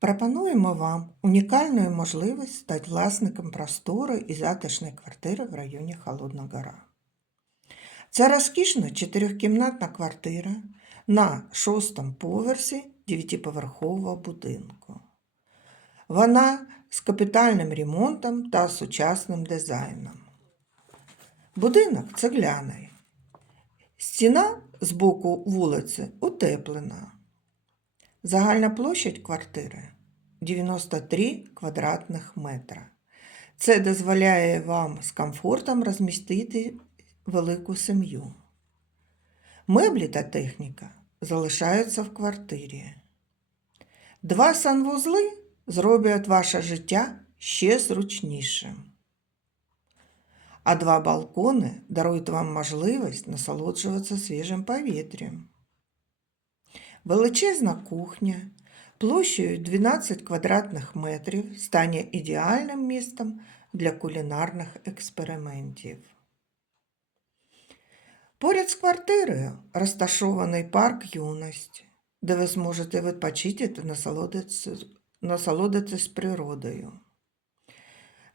Пропонуємо вам унікальну можливість стати власником просторої і затишної квартири в районі Холодна Гора. Це розкішна чотирьохкімнатна квартира на шостому поверсі дев'ятиповерхового будинку. Вона з капітальним ремонтом та сучасним дизайном. Будинок цегляний. Стіна з боку вулиці утеплена. Загальна площадь квартири 93 квадратних метра. Це дозволяє вам з комфортом розмістити велику сім'ю. Меблі та техніка залишаються в квартирі. Два санвузли зроблять ваше життя ще зручнішим. А два балкони дарують вам можливість насолоджуватися свіжим повітрям. Величезна кухня площею 12 квадратних метрів стане ідеальним містом для кулінарних експериментів. Поряд з квартирою розташований парк юності, де ви зможете відпочити та насолодитися, насолодитись природою.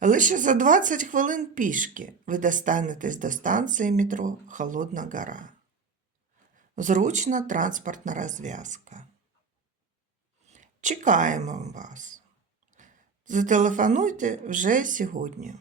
Лише за 20 хвилин пішки ви достанетесь до станції метро Холодна Гора. Зручна транспортна розв'язка. Чекаємо вас. Зателефонуйте вже сьогодні.